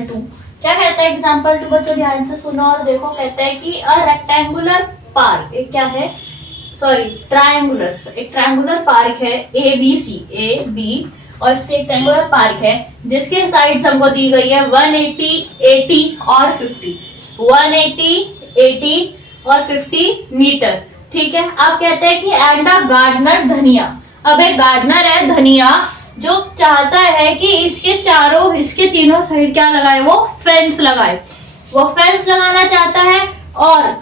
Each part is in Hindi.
एग्जाम्पल 2। क्या कहता है एग्जाम्पल 2 बच्चों, ध्यान से सुनो और देखो। कहता है कि अ रेक्टेंगुलर पार्क, एक क्या है, सॉरी ट्रायंगुलर, एक ट्रायंगुलर पार्क है ए बी और इससे एक ट्रायंगुलर पार्क है जिसके साइड्स हमको दी गई है 180, 80 और 50, 180, 80 और 50 मीटर। ठीक है, अब कहते हैं कि एंड अ गार्डनर धनिया। अब एक गार्डनर है धनिया जो चाहता है कि इसके चारों, इसके तीनों साइड क्या लगाए, वो फेंस लगाए, वो फेंस लगाना चाहता है। और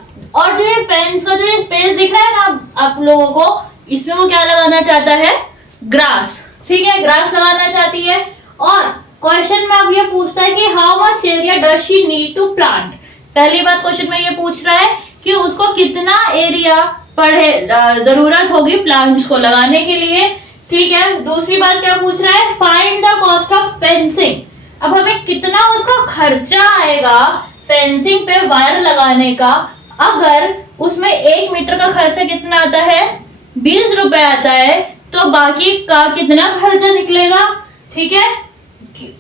जो ये फेंस का जो ये स्पेस दिख रहा है ना आप लोगों को, इसमें वो क्या लगाना चाहता है, ग्रास। ठीक है, ग्रास लगाना चाहती है। और क्वेश्चन में अब ये पूछता है कि how much area does she need to plant. पहली बात क्वेश्चन में ये पूछ रहा है कि उसको कितना एरिया जरूरत होगी प्लांट्स को लगाने के लिए। ठीक है, दूसरी बात क्या पूछ रहा है, find the cost of fencing. अब हमें कितना उसका खर्चा आएगा फेंसिंग पे वायर लगाने का। अगर उसमें 1 मीटर का खर्चा कितना आता है, 20 रुपए आता है, तो बाकी का कितना खर्चा निकलेगा। ठीक है,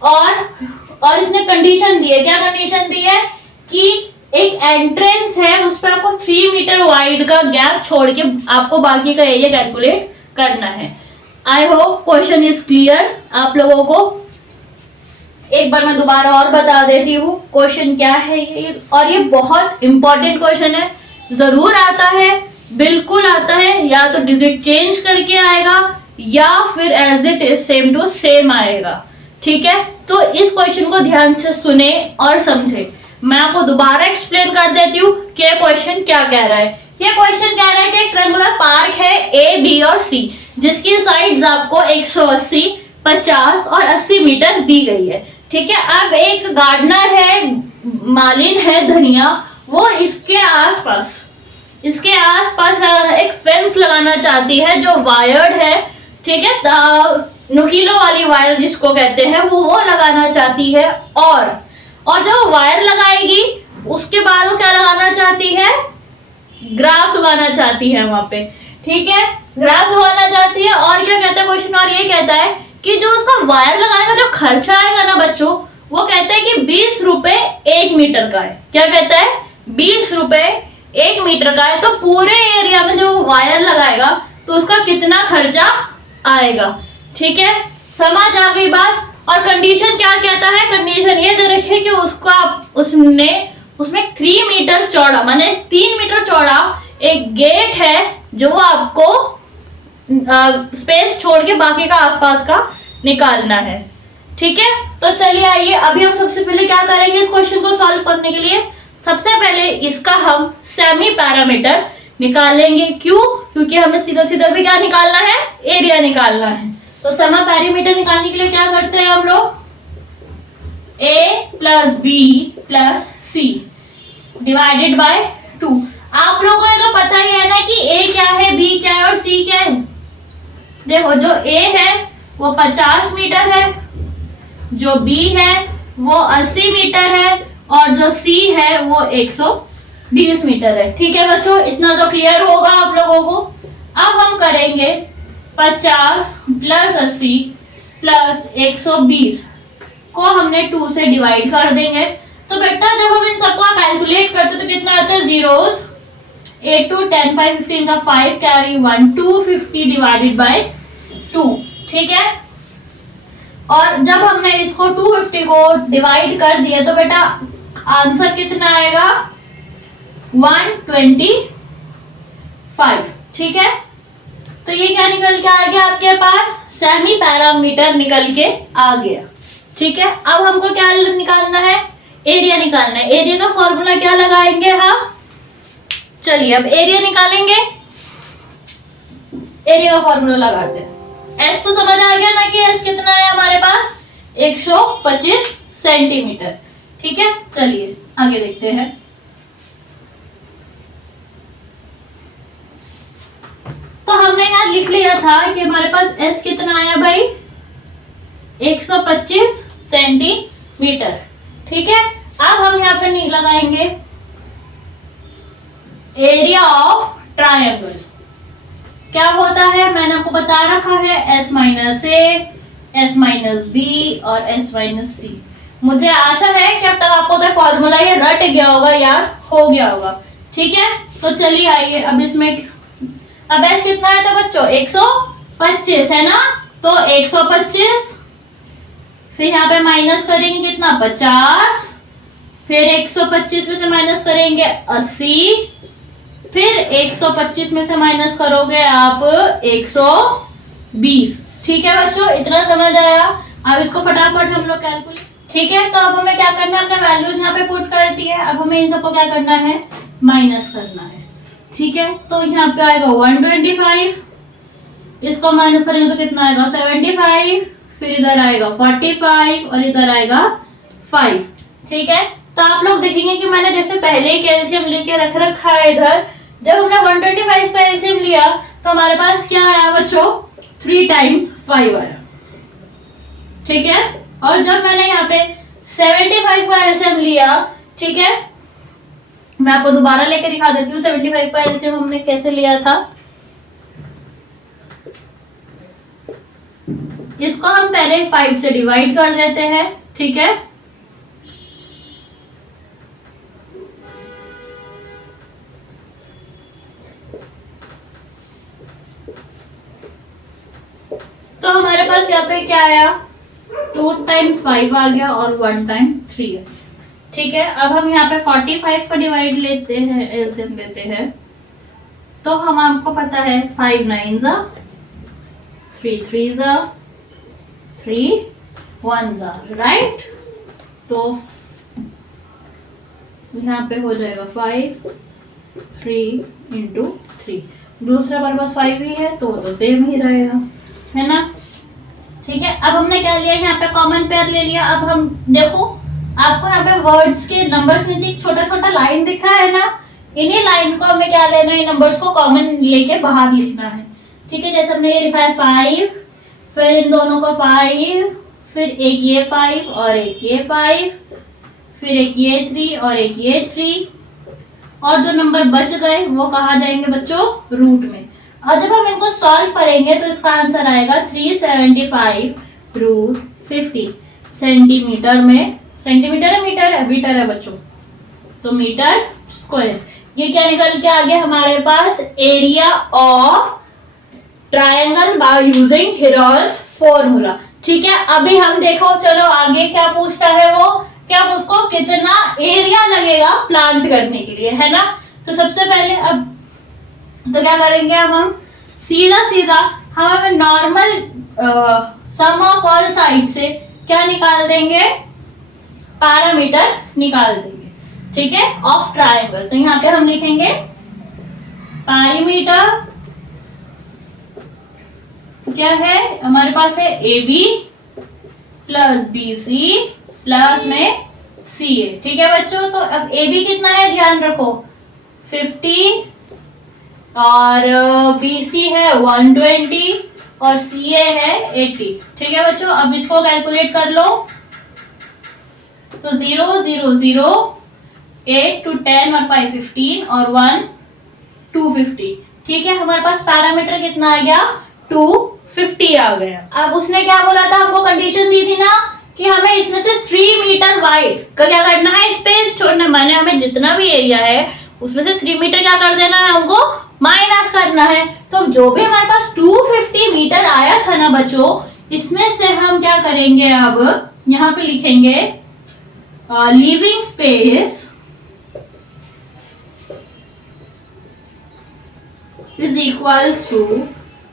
और इसने कंडीशन दी है, क्या कंडीशन दी है कि एक एंट्रेंस है उस पर आपको 3 मीटर वाइड का गैप छोड़ के आपको बाकी का एरिया कैलकुलेट करना है। I hope question is clear आप लोगों को। एक बार मैं दोबारा और बता देती हूँ क्वेश्चन क्या है ये, और ये बहुत इंपॉर्टेंट क्वेश्चन है, जरूर आता है, बिल्कुल आता है, या तो डिजिट चेंज करके आएगा या फिर as it is same to same आएगा। ठीक है, तो इस क्वेश्चन को ध्यान से सुने और समझे। मैं आपको दोबारा एक्सप्लेन कर देती हूँ कि ये क्वेश्चन क्या कह रहा है। ये क्वेश्चन कह रहा है कि एक ट्रायंगुलर पार्क है ए, बी और सी जिसकी साइड्स आपको 180, 50 और 80 मीटर दी गई है। ठीक है, अब एक गार्डनर है, मालिन है धनिया, वो इसके आसपास एक फेंस लगाना चाहती है जो वायर्ड है। ठीक है, नुकीलों वाली वायर जिसको कहते हैं वो लगाना चाहती है। और जो वायर लगाएगी उसके बाद वो क्या लगाना चाहती है, ग्रास उगाना चाहती है वहां पे। ठीक है, ग्रास उगाना चाहती है। और क्या कहता है क्वेश्चन, और ये कहता है कि जो उसका वायर लगाने का जो खर्चा आएगा ना बच्चों, वो कहता है कि 20 रुपए 1 मीटर का है। क्या कहता है, 20 रुपए 1 मीटर का है। तो पूरे एरिया में जो वायर लगाएगा तो उसका कितना खर्चा आएगा। ठीक है, समझ आ गई बात। और कंडीशन क्या कहता है, कंडीशन ये दे रखी है कि उसमें 3 मीटर चौड़ा, माने 3 मीटर चौड़ा एक गेट है जो आपको स्पेस छोड़ के बाकी का आसपास का निकालना है। ठीक है, तो चलिए आइए अभी हम सबसे पहले क्या करेंगे इस क्वेश्चन को सॉल्व करने के लिए। सबसे पहले इसका हम सेमी पैरामीटर निकालेंगे। क्यों, क्योंकि हमें सीधा सीधा भी क्या निकालना है, एरिया निकालना है। तो सेमी पैरामीटर निकालने के लिए क्या करते हैं हम लोग, a plus B plus C divided by 2। आप लोगों को तो पता ही है ना कि a क्या है, b क्या है और c क्या है। देखो, जो a है वो 50 मीटर है, जो b है वो 80 मीटर है और जो c है वो 120 मीटर है। ठीक है बच्चों, इतना तो क्लियर होगा आप लोगों को। अब हम करेंगे 50 प्लस 80 प्लस 120 को हमने 2 से डिवाइड कर देंगे। तो बेटा जब हम इन सबको कैलकुलेट करते तो कितना आता है, जीरोस, 8 2 10 5 15 का 5 कैरी 1, 250 डिवाइडेड बाय 2। ठीक है, और जब हमने इसको 250 को डिवाइड कर दिया तो बेटा आंसर कितना आएगा, 125। ठीक है, तो ये क्या निकल के आ गया आपके पास, सेमी पैरामीटर निकल के आ गया। ठीक है, अब हमको क्या निकालना है, एरिया निकालना है। एरिया का फॉर्मूला क्या लगाएंगे हम, चलिए अब एरिया निकालेंगे। एरिया का फॉर्मूला लगाते हैं। एस तो समझ आ गया ना कि एस कितना है हमारे पास, 125 सेंटीमीटर। ठीक है, चलिए आगे देखते हैं। तो हमने यहाँ लिख लिया था कि हमारे पास एस कितना आया भाई, 125 सेंटीमीटर। ठीक है, अब हम यहाँ पे नहीं लगाएंगे एरिया ऑफ ट्रायंगल। क्या होता है मैंने आपको बता रखा है, एस माइनस ए, एस माइनस बी और एस माइनस सी। मुझे आशा है कि अब तक आपको तो फॉर्मूला ये रट गया होगा, याद हो गया होगा। ठीक है, तो चलिए आइए अब इसमें, अब एस कितना है तो बच्चों 125 है ना, तो 125, फिर यहाँ पे माइनस करेंगे कितना 50, फिर 125 में से माइनस करेंगे 80, फिर 125 में से माइनस करोगे आप 120। ठीक है बच्चों, इतना समझ आया। अब इसको फटाफट हम लोग कैलकुलेट, ठीक है, तो अब हमें क्या करना है, अपने वैल्यूज यहाँ पे पुट कर दिए, अब हमें इन सबको क्या करना है, माइनस करना है। ठीक है, तो यहाँ पे आएगा 125, इसको माइनस करेंगे तो कितना आएगा 75, फिर इधर आएगा 45 और इधर आएगा 5। ठीक है, तो आप लोग देखेंगे कि मैंने जैसे पहले ही कैल्शियम लेके रख रखा है इधर, जब हमने 125 का एलसीएम लिया तो हमारे पास क्या आया बच्चों, 3 टाइम्स 5 आया। ठीक है, और जब मैंने यहाँ पे 75 का एलसीएम लिया, ठीक है, मैं आपको दोबारा लेके दिखा देती हूँ 75 का एलसीएम हमने कैसे लिया था। इसको हम पहले 5 से डिवाइड कर देते हैं। ठीक है, तो हमारे पास यहाँ पे क्या आया, 2 टाइम्स 5 आ गया और 1 टाइम 3 है। ठीक है, अब हम यहाँ पे 45 का डिवाइड लेते हैं, एलसीएम लेते हैं, तो हम आपको पता है 5 9 जा, 3 3 जा, 3 1 जा, राइट। तो यहाँ पे हो जाएगा 5 3 इंटू 3, दूसरा हमारे पास 5 ही है तो सेम ही रहेगा, है ना। ठीक है, अब हमने क्या लिया, यहाँ पे कॉमन पेयर ले लिया। अब हम देखो, आपको यहाँ पे वर्ड्स के नंबर्स नीचे एक छोटा छोटा लाइन दिख रहा है ना, इन्हीं लाइन को हमें क्या लेना है, नंबर्स को कॉमन लेके बाहर लिखना है। ठीक है, जैसे हमने ये लिखा है 5, फिर इन दोनों को 5, फिर एक ये 5 और एक ये 5, फिर एक ये 3 और एक ये 3, और जो नंबर बच गए वो कहाँ जाएंगे बच्चों, रूट में। और जब हम इनको सॉल्व करेंगे तो इसका आंसर आएगा 375 रूट 50 सेंटीमीटर में, सेंटीमीटर है मीटर है, मीटर है बच्चों, तो मीटर स्क्वायर। ये क्या निकल के आ गया हमारे पास, area of triangle by using Heron's formula. ठीक है, अभी हम देखो, चलो आगे क्या पूछता है वो, क्या उसको कितना एरिया लगेगा प्लांट करने के लिए, है ना। तो सबसे पहले अब तो क्या करेंगे, अब हम सीधा सीधा हम normal sum of all side से क्या निकाल देंगे, पैरामीटर निकाल देंगे। ठीक है, ऑफ ट्रायंगल, तो यहाँ पे हम लिखेंगे पैरामीटर क्या है हमारे पास, है A B plus B C plus में सी ए। ठीक है बच्चों, तो अब ए बी कितना है, ध्यान रखो 50, और BC है 120 और CA है 80। ठीक है बच्चों, अब इसको कैलकुलेट कर लो, तो 0 0 0 8 to 10 और 5 15 और 1 250। ठीक है, हमारे पास पैरामीटर कितना आ गया, 250 आ गया। अब उसने क्या बोला था, हमको कंडीशन दी थी ना कि हमें इसमें से 3 मीटर वाइड का क्या करना है, स्पेस छोड़ना, माने हमें जितना भी एरिया है उसमें से 3 मीटर क्या कर देना है, हमको माइनस करना है। तो जो भी हमारे पास 250 मीटर आया था ना बच्चों, इसमें से हम क्या करेंगे, अब यहाँ पे लिखेंगे living space is equals to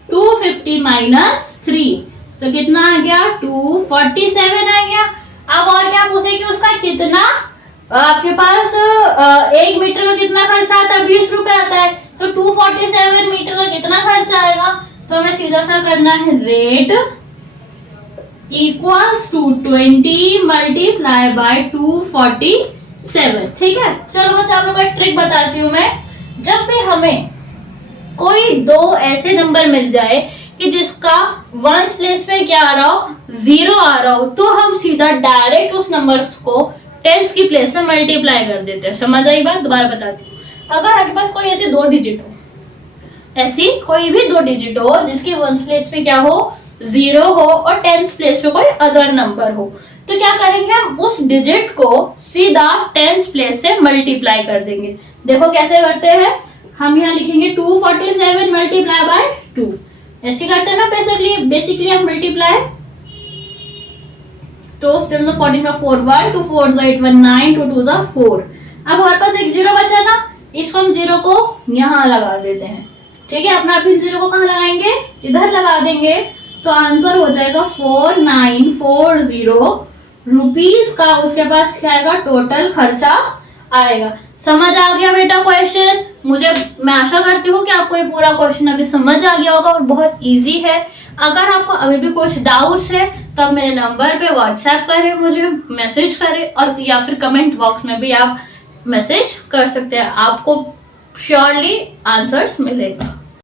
250 minus 3, तो कितना आ गया, 247 आ गया। अब और क्या पूछे कि उसका कितना, आपके पास 1 मीटर का कितना खर्चा आता है, 20 रुपए आता है, तो 247 मीटर का कितना खर्चा आएगा, तो हमें सीधा सा करना है, rate equals to 20 multiply by 247। ठीक है, चलो बच्चों आप लोगों को एक ट्रिक बताती हूँ मैं। जब भी हमें कोई दो ऐसे नंबर मिल जाए कि जिसका वंस प्लेस पे क्या आ रहा हो, 0 आ रहा हो, तो हम सीधा डायरेक्ट उस नंबर को टेंस की प्लेस से मल्टीप्लाई कर देते हैं। समझ आई बात, दोबारा बताती हूँ। अगर आपके पास कोई ऐसे 2 डिजिट हो, ऐसी कोई भी 2 डिजिट हो जिसकी वंस प्लेस पे क्या हो, जीरो हो और टेंस प्लेस पे कोई अदर नंबर हो, तो क्या करेंगे हम उस डिजिट को सीधा टेंस प्लेस से मल्टीप्लाई कर देंगे। देखो कैसे करते हैं, हम यहाँ लिखेंगे 247 मल्टीप्लाई बाय 2, ऐसे करते हैं ना बेसिकली आप मल्टीप्लाई। तो स्टिल में 14 का 4 1, 2 4 8 1 9, 2 2 4। अब हमारे पास एक जीरो बचा ना, इसको हम जीरो को यहाँ लगा देते हैं। ठीक है, अपना फिर जीरो को कहाँ लगाएंगे, इधर लगा देंगे, तो आंसर हो जाएगा 4940 रुपीज का उसके पास क्या आएगा, टोटल खर्चा आएगा। समझ आ गया बेटा क्वेश्चन? मैं आशा करती हूँ कि आपको ये पूरा क्वेश्चन अभी समझ आ गया होगा और बहुत इजी है। अगर आपको अभी भी कुछ डाउट्स है तो आप मेरे नंबर पे व्हाट्सएप करें, मुझे मैसेज करें, और या फिर कमेंट बॉक्स में भी आप मैसेज कर सकते हैं, आपको श्योरली आंसर्स मिलेगा।